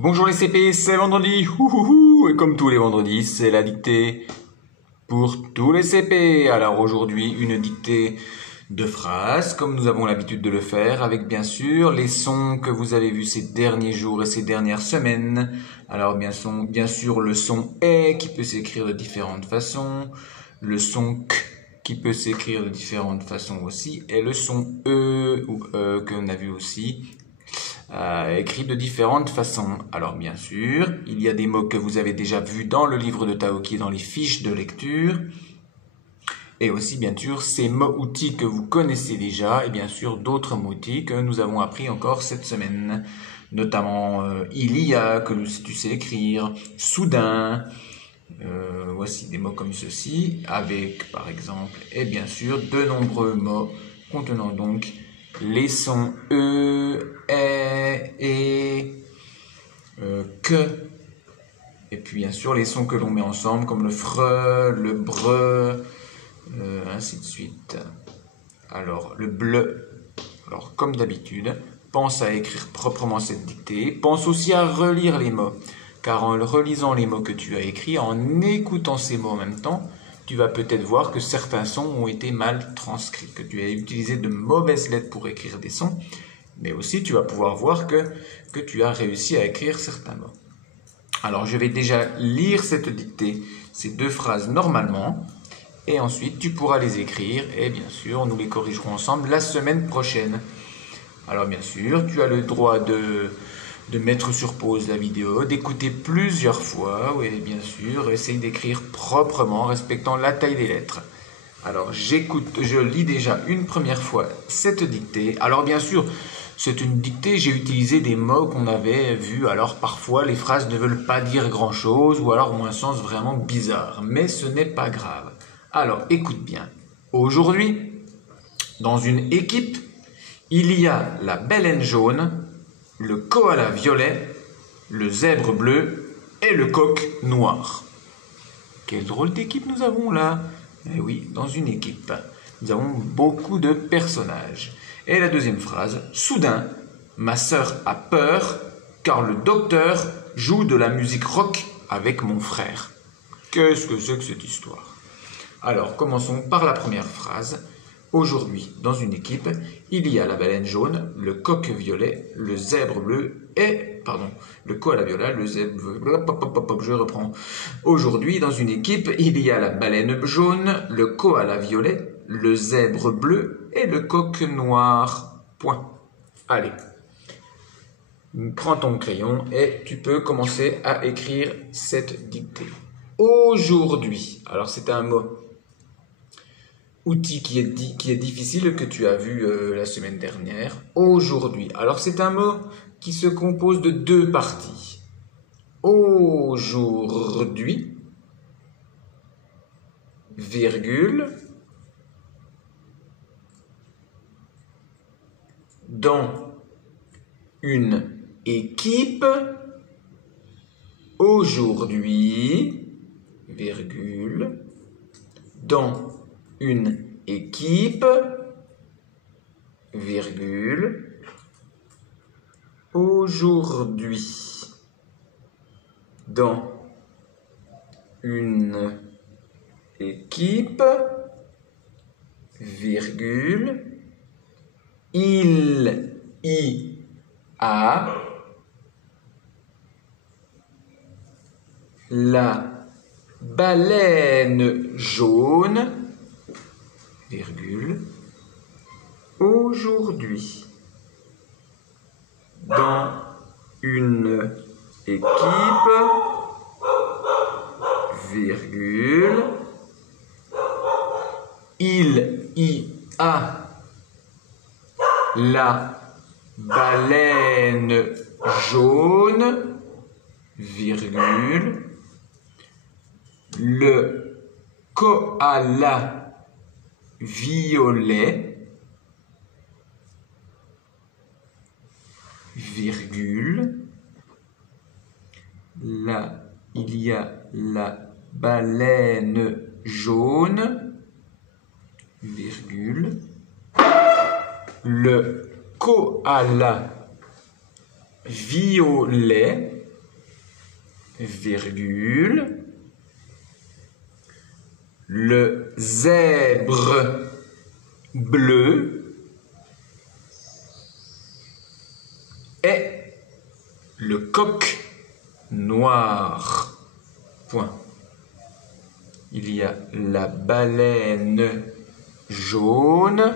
Bonjour les CP, c'est vendredi, et comme tous les vendredis, c'est la dictée pour tous les CP. Alors aujourd'hui, une dictée de phrases, comme nous avons l'habitude de le faire, avec bien sûr les sons que vous avez vus ces derniers jours et ces dernières semaines. Alors bien sûr le son « est » qui peut s'écrire de différentes façons, le son « k » qui peut s'écrire de différentes façons aussi, et le son « e » ou « e » que l'on a vu aussi, écrit de différentes façons. Alors bien sûr, il y a des mots que vous avez déjà vus dans le livre de Taoki et dans les fiches de lecture. Et aussi bien sûr ces mots-outils que vous connaissez déjà et bien sûr d'autres mots-outils que nous avons appris encore cette semaine. Notamment il y a, que tu sais écrire, soudain. Voici des mots comme ceci, avec par exemple, et bien sûr de nombreux mots contenant donc les sons E, et, que, et puis bien sûr les sons que l'on met ensemble comme le fre, le bre, ainsi de suite. Alors le bleu, alors comme d'habitude, pense à écrire proprement cette dictée, pense aussi à relire les mots, car en relisant les mots que tu as écrits, en écoutant ces mots en même temps, tu vas peut-être voir que certains sons ont été mal transcrits, que tu as utilisé de mauvaises lettres pour écrire des sons, mais aussi tu vas pouvoir voir que tu as réussi à écrire certains mots. Alors je vais déjà lire cette dictée, ces deux phrases normalement, et ensuite tu pourras les écrire, et bien sûr nous les corrigerons ensemble la semaine prochaine. Alors bien sûr, tu as le droit de mettre sur pause la vidéo, d'écouter plusieurs fois, et bien sûr, essaye d'écrire proprement, respectant la taille des lettres. Alors je lis déjà une première fois cette dictée. Alors bien sûr, c'est une dictée, j'ai utilisé des mots qu'on avait vus, alors parfois les phrases ne veulent pas dire grand-chose, ou alors ont un sens vraiment bizarre, mais ce n'est pas grave. Alors écoute bien, aujourd'hui, dans une équipe, il y a la baleine jaune, le koala violet, le zèbre bleu et le coq noir. Quelle drôle d'équipe nous avons là! Eh oui, dans une équipe, nous avons beaucoup de personnages. Et la deuxième phrase, soudain, ma sœur a peur car le docteur joue de la musique rock avec mon frère. Qu'est-ce que c'est que cette histoire? Alors, commençons par la première phrase. Aujourd'hui, dans une équipe, il y a la baleine jaune, le coq violet, le zèbre bleu et... le koala violet, le zèbre... Je reprends. Aujourd'hui, dans une équipe, il y a la baleine jaune, le koala violet, le zèbre bleu et le coq noir. Point. Allez. Prends ton crayon et tu peux commencer à écrire cette dictée. Aujourd'hui. Alors, c'est un mot... outil qui est difficile, que tu as vu la semaine dernière. Aujourd'hui. Alors, c'est un mot qui se compose de deux parties. Aujourd'hui, virgule, dans une équipe, aujourd'hui, virgule, dans une équipe, virgule, aujourd'hui, dans une équipe, virgule, il y a la baleine jaune, virgule, aujourd'hui, dans une équipe, virgule, il y a la baleine jaune, virgule, le koala violet, virgule, il y a la baleine jaune, virgule, le koala violet, virgule. Le zèbre bleu et le coq noir. Point. Il y a la baleine jaune,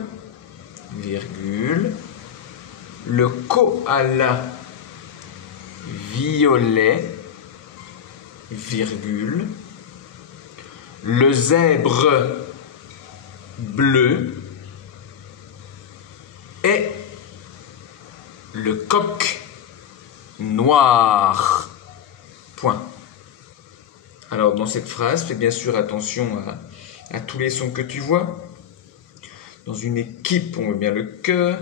virgule. Le koala violet, virgule. Le zèbre bleu et le coq noir. Point. Alors, dans cette phrase, fais bien sûr attention à tous les sons que tu vois. Dans une équipe, on met bien le que.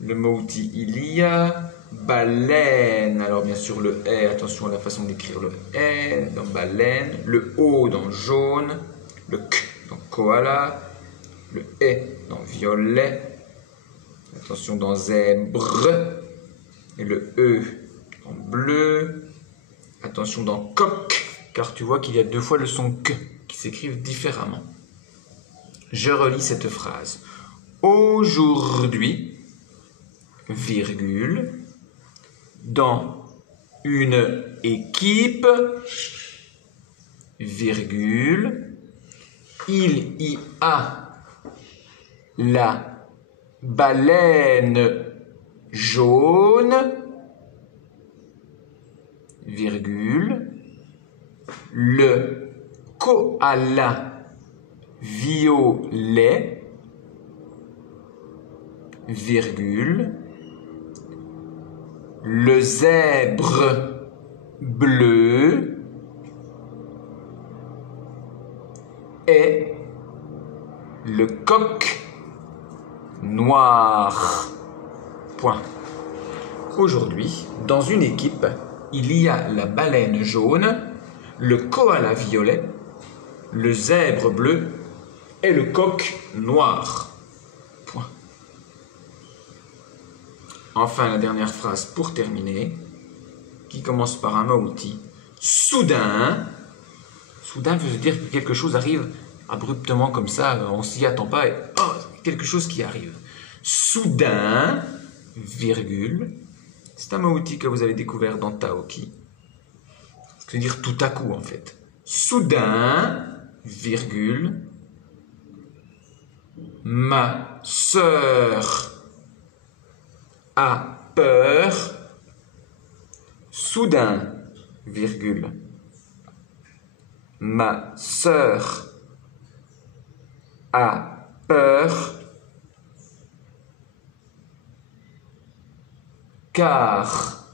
Le mot outil, il y a. Baleine. Alors, bien sûr, le « attention à la façon d'écrire le « dans baleine. Le « o » dans jaune. Le « k » dans koala. Le « et » dans violet. Attention dans zèbre. Et le « e » dans bleu. Attention dans coq, car tu vois qu'il y a deux fois le son « que » qui s'écrivent différemment. Je relis cette phrase. Aujourd'hui, virgule, dans une équipe, virgule, il y a la baleine jaune, virgule, le koala violet, virgule, le zèbre bleu et le coq noir. Point. Aujourd'hui, dans une équipe, il y a la baleine jaune, le koala violet, le zèbre bleu et le coq noir. Point. Enfin, la dernière phrase pour terminer, qui commence par un mot outil. Soudain. Soudain veut dire que quelque chose arrive abruptement comme ça, on s'y attend pas et oh, quelque chose qui arrive. Soudain, virgule. C'est un mot outil que vous avez découvert dans Taoki. C'est-à-dire tout à coup en fait. Soudain, virgule. Ma sœur a peur. Soudain, virgule. Ma sœur a peur. Car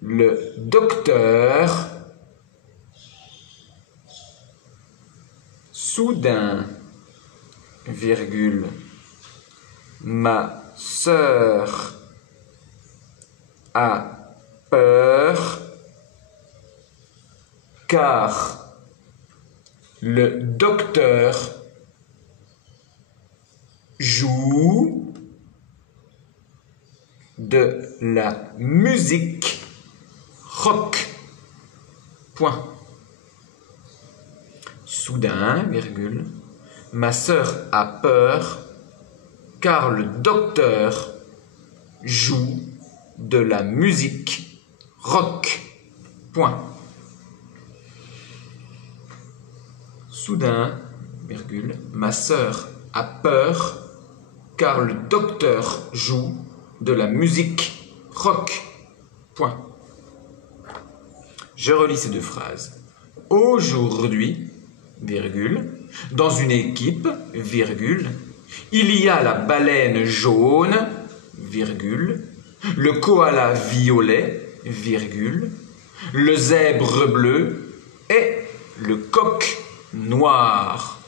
le docteur soudain, virgule, ma sœur a peur car le docteur joue de la musique rock. Point. Soudain, virgule, ma sœur a peur car le docteur joue de la musique rock. Point. Soudain, virgule, ma sœur a peur car le docteur joue de la musique rock. Point. Je relis ces deux phrases. Aujourd'hui, virgule, dans une équipe, virgule, il y a la baleine jaune, virgule, le koala violet, virgule, le zèbre bleu et le coq noir.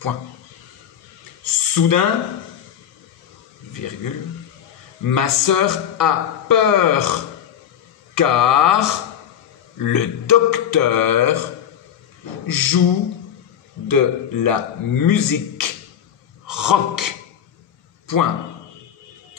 Point. Soudain, virgule, ma sœur a peur car le docteur joue de la musique rock. Point.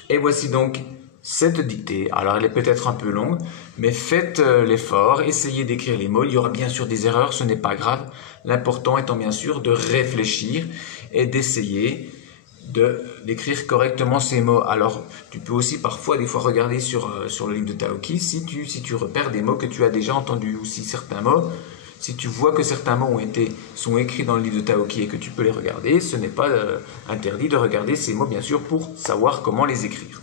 Et voici donc cette dictée. Alors elle est peut-être un peu longue, mais faites l'effort, essayez d'écrire les mots. Il y aura bien sûr des erreurs, ce n'est pas grave. L'important étant bien sûr de réfléchir et d'essayer d'écrire correctement ces mots. Alors tu peux aussi parfois des fois regarder sur le livre de Taoki si tu repères des mots que tu as déjà entendus, ou si certains mots, si tu vois que certains mots sont écrits dans le livre de Taoki et que tu peux les regarder, ce n'est pas interdit de regarder ces mots bien sûr pour savoir comment les écrire.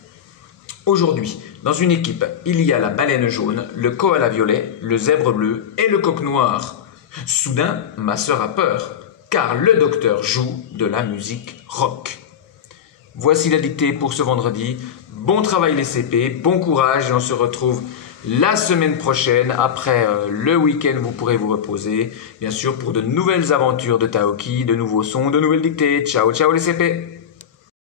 Aujourd'hui, dans une équipe, il y a la baleine jaune, le koala violet, le zèbre bleu et le coq noir. Soudain, ma sœur a peur, car le docteur joue de la musique rock. Voici la dictée pour ce vendredi. Bon travail les CP, bon courage et on se retrouve la semaine prochaine. Après le week-end, vous pourrez vous reposer, bien sûr, pour de nouvelles aventures de Taoki, de nouveaux sons, de nouvelles dictées. Ciao, ciao les CP!